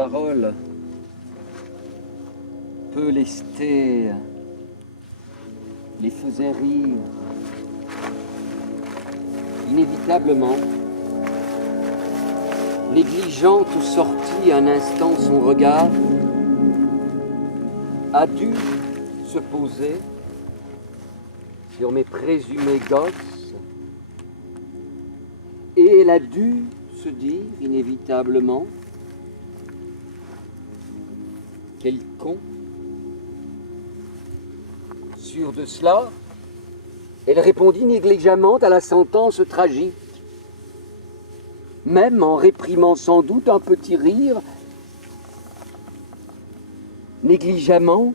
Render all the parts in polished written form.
paroles, peu lestées, les faisaient rire. Inévitablement, négligeant ou sorti un instant son regard, a dû se poser sur mes présumés gosses, et elle a dû se dire inévitablement: quel con. Sûre de cela, elle répondit négligemment à la sentence tragique, même en réprimant sans doute un petit rire. Négligemment,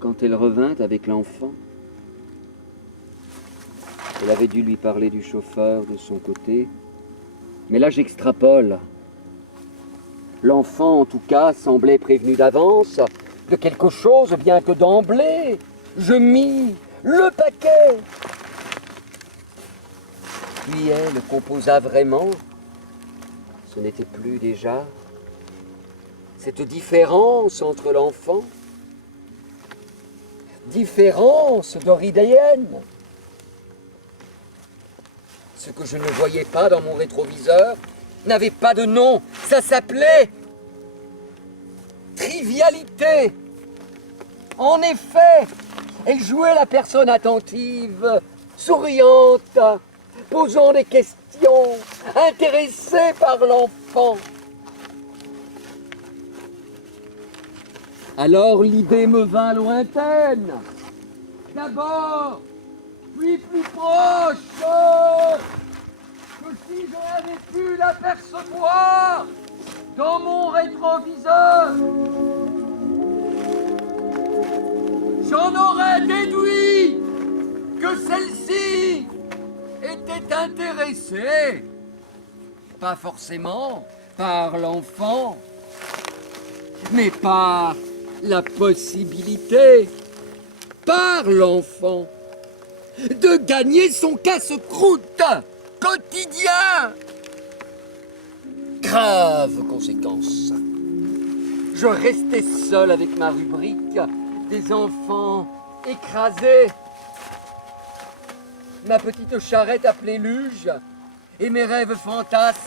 quand elle revint avec l'enfant, elle avait dû lui parler du chauffeur de son côté, mais là j'extrapole. L'enfant, en tout cas, semblait prévenu d'avance de quelque chose, bien que d'emblée, je mis le paquet. Puis elle composa vraiment. Ce n'était plus déjà cette différence entre l'enfant, différence d'origine. Ce que je ne voyais pas dans mon rétroviseur n'avait pas de nom, ça s'appelait trivialité. En effet, elle jouait la personne attentive, souriante, posant des questions, intéressée par l'enfant. Alors l'idée me vint lointaine. D'abord, puis plus proche, que si je n'avais pu l'apercevoir dans mon rétroviseur, j'en aurais déduit que celle-ci était intéressée, pas forcément par l'enfant, mais par la possibilité, par l'enfant, de gagner son casse-croûte quotidien. Grave conséquence. Je restais seul avec ma rubrique des enfants écrasés, ma petite charrette appelée luge et mes rêves fantasques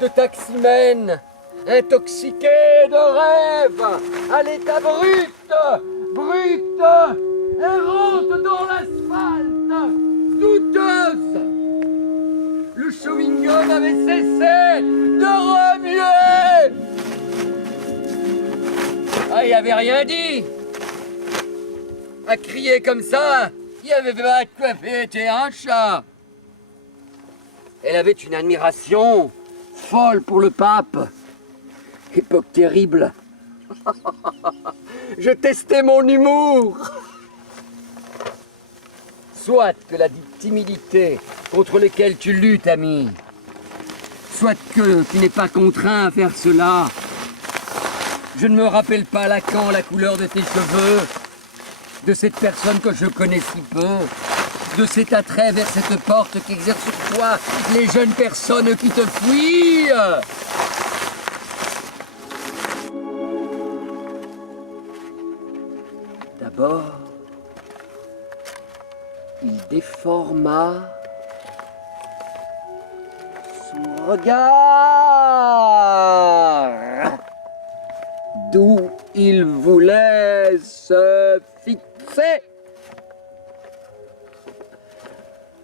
de taximène intoxiqués de rêve à l'état brut, errante dans l'asphalte, douteuse. Le chewing-gum avait cessé de remuer. Ah, il avait rien dit. À crier comme ça, il avait pas été un chat. Elle avait une admiration folle pour le pape. Époque terrible. Je testais mon humour. Soit que la timidité contre laquelle tu luttes, ami, soit que tu n'es pas contraint à faire cela. Je ne me rappelle pas Lacan, la couleur de tes cheveux, de cette personne que je connais si peu, de cet attrait vers cette porte qu'exercent sur toi les jeunes personnes qui te fuient. D'abord, il déforma son regard, d'où il voulait se fixer.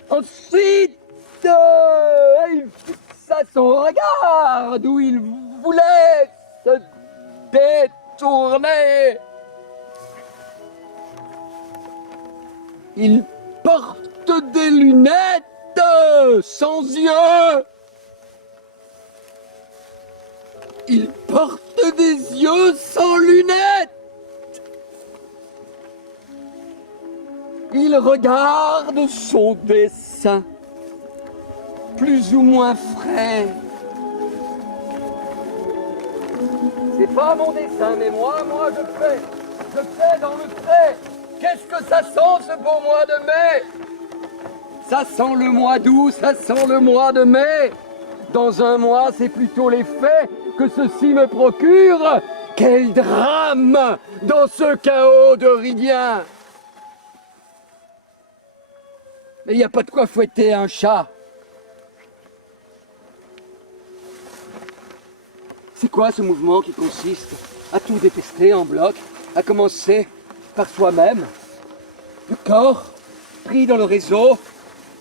Ensuite, il fixa son regard, d'où il voulait se détourner. Il porte des lunettes sans yeux. Il porte des yeux sans lunettes. Il regarde son dessin, plus ou moins frais. C'est pas mon dessin, mais moi je fais dans le frais. Qu'est-ce que ça sent ce beau mois de mai? Ça sent le mois d'août, ça sent le mois de mai. Dans un mois, c'est plutôt l'effet que ceci me procure. Quel drame dans ce chaos d'Euridien! Mais il n'y a pas de quoi fouetter un chat. C'est quoi ce mouvement qui consiste à tout détester en bloc, à commencer par soi-même? Le corps, pris dans le réseau,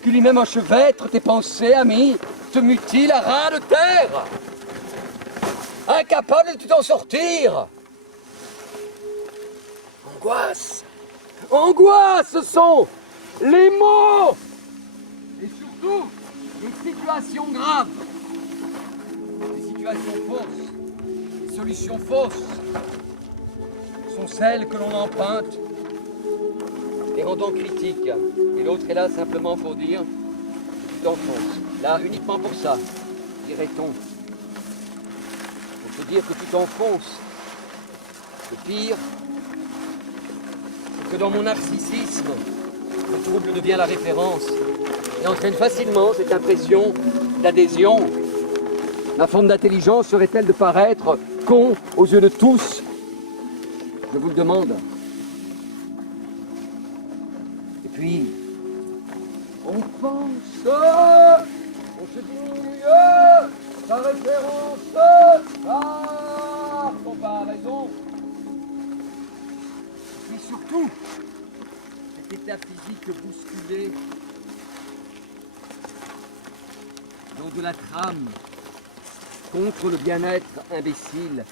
qui lui-même enchevêtre tes pensées, ami, te mutile à ras de terre, incapable de t'en sortir. Angoisse, angoisse, ce sont les mots, et surtout les situations graves, les situations fausses, les solutions fausses sont celles que l'on emprunte, les rendant critiques. Et l'autre est là simplement pour dire tu t'enfonces. Là, uniquement pour ça, dirait-on. Pour te dire que tu t'enfonces. Le pire, c'est que dans mon narcissisme, le trouble devient la référence et entraîne facilement cette impression d'adhésion. Ma forme d'intelligence serait-elle de paraître con aux yeux de tous? Je vous le demande. Et puis, on pense, on se diminue par référence par comparaison. Et puis surtout, cet état physique bousculé, dans de la trame, contre le bien-être imbécile.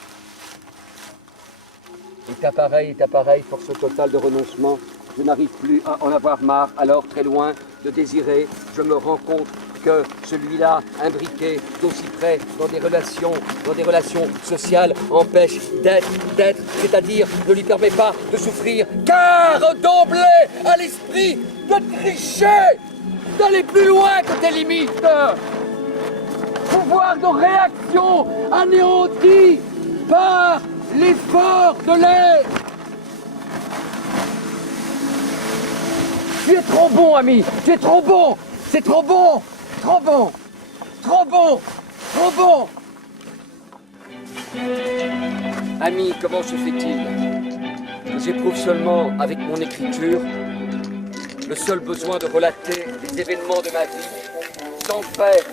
Est appareil, force totale de renoncement. Je n'arrive plus à en avoir marre, alors très loin de désirer, je me rends compte que celui-là, imbriqué d'aussi près dans des relations sociales, empêche d'être, c'est-à-dire ne lui permet pas de souffrir, car d'emblée à l'esprit de tricher, d'aller plus loin que tes limites. Pouvoir de réaction anéanti par l'effort de l'être. Tu es trop bon, ami, tu es trop bon, c'est trop bon, trop bon, trop bon, trop bon. Ami, comment se fait-il que j'éprouve seulement avec mon écriture le seul besoin de relater les événements de ma vie sans faire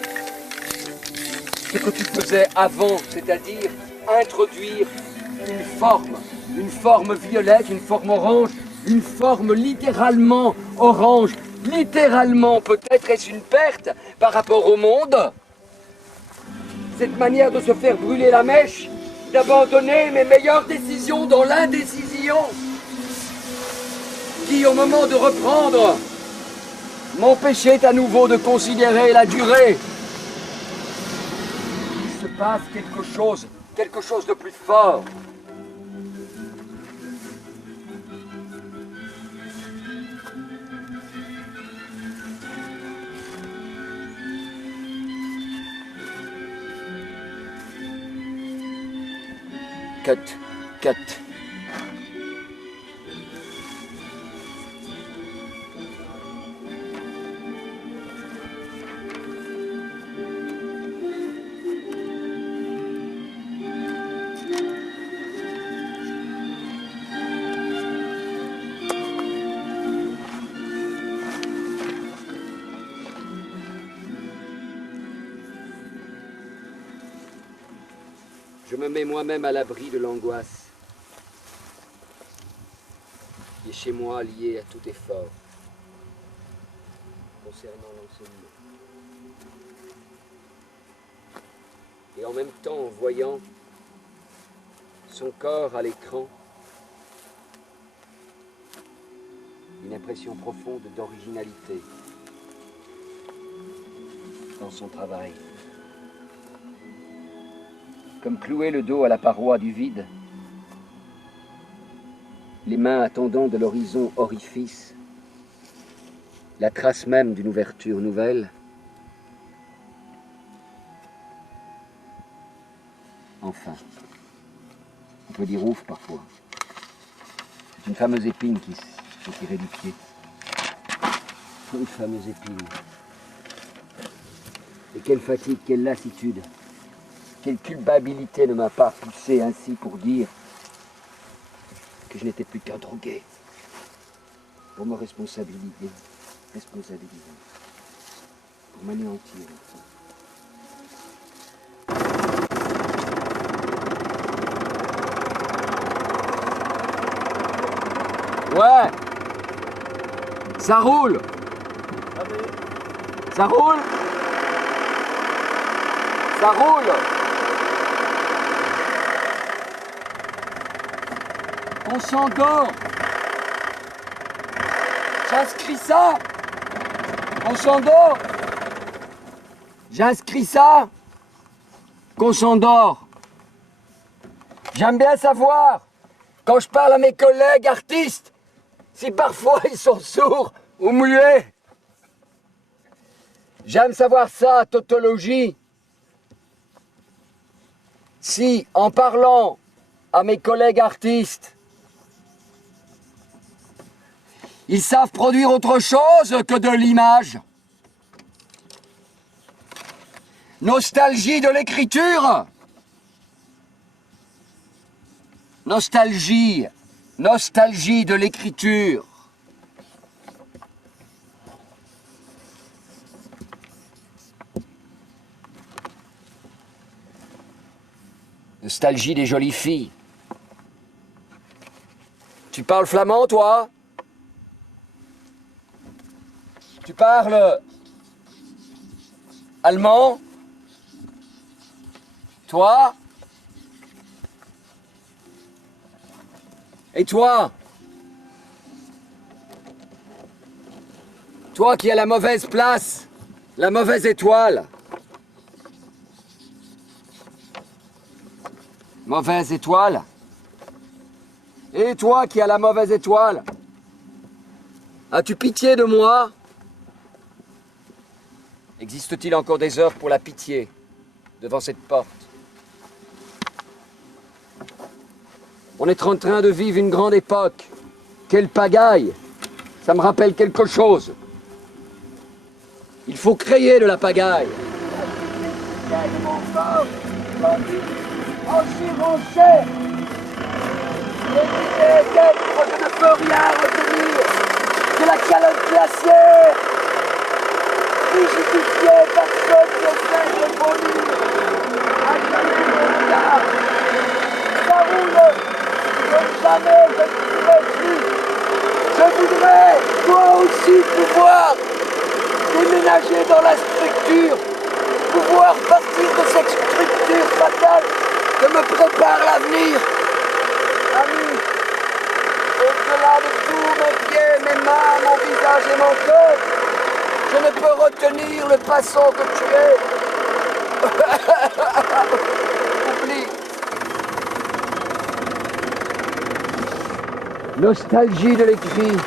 ce que tu faisais avant, c'est-à-dire introduire une forme violette, une forme orange, une forme littéralement orange. Littéralement, peut-être est-ce une perte par rapport au monde? Cette manière de se faire brûler la mèche, d'abandonner mes meilleures décisions dans l'indécision, qui, au moment de reprendre, m'empêchait à nouveau de considérer la durée. Il se passe quelque chose de plus fort. Cut. Je me mets moi-même à l'abri de l'angoisse qui est chez moi liée à tout effort concernant l'enseignement. Et en même temps, en voyant son corps à l'écran, une impression profonde d'originalité dans son travail. Comme clouer le dos à la paroi du vide, les mains attendant de l'horizon orifice, la trace même d'une ouverture nouvelle. Enfin, on peut dire ouf parfois. C'est une fameuse épine qui s'est tirée du pied. Une fameuse épine. Et quelle fatigue, quelle lassitude, quelle culpabilité ne m'a pas poussé ainsi pour dire que je n'étais plus qu'un drogué. Pour me responsabiliser, pour m'anéantir. Ouais, ça roule. Ça roule. Ça roule. On s'endort. J'inscris ça. On s'endort. J'inscris ça. Qu'on s'endort. J'aime bien savoir, quand je parle à mes collègues artistes, si parfois ils sont sourds ou muets. J'aime savoir ça, tautologie. Si, en parlant à mes collègues artistes, ils savent produire autre chose que de l'image. Nostalgie de l'écriture. Nostalgie de l'écriture. Nostalgie des jolies filles. Tu parles flamand, toi? Tu parles allemand? Toi? Et toi? Toi qui as la mauvaise place, la mauvaise étoile. Mauvaise étoile? Et toi qui as la mauvaise étoile? As-tu pitié de moi? Existe-t-il encore des heures pour la pitié devant cette porte? On est en train de vivre une grande époque. Quelle pagaille! Ça me rappelle quelque chose. Il faut créer de la pagaille. En surenchère, l'idée d'être, je ne peux rien retenir de la calotte glaciaire, rigidifiée par ceux qui essaient de voler, à jamais mon regard. Ça roule, comme jamais je ne pourrai plus. Je voudrais, toi aussi, pouvoir déménager dans la structure, pouvoir partir de cette structure fatale que me prépare l'avenir. Ami, au-delà de tous mes pieds, mes mains, mon visage et mon cœur, je ne peux retenir le passant que tu es. Oublie. Nostalgie de l'écrit.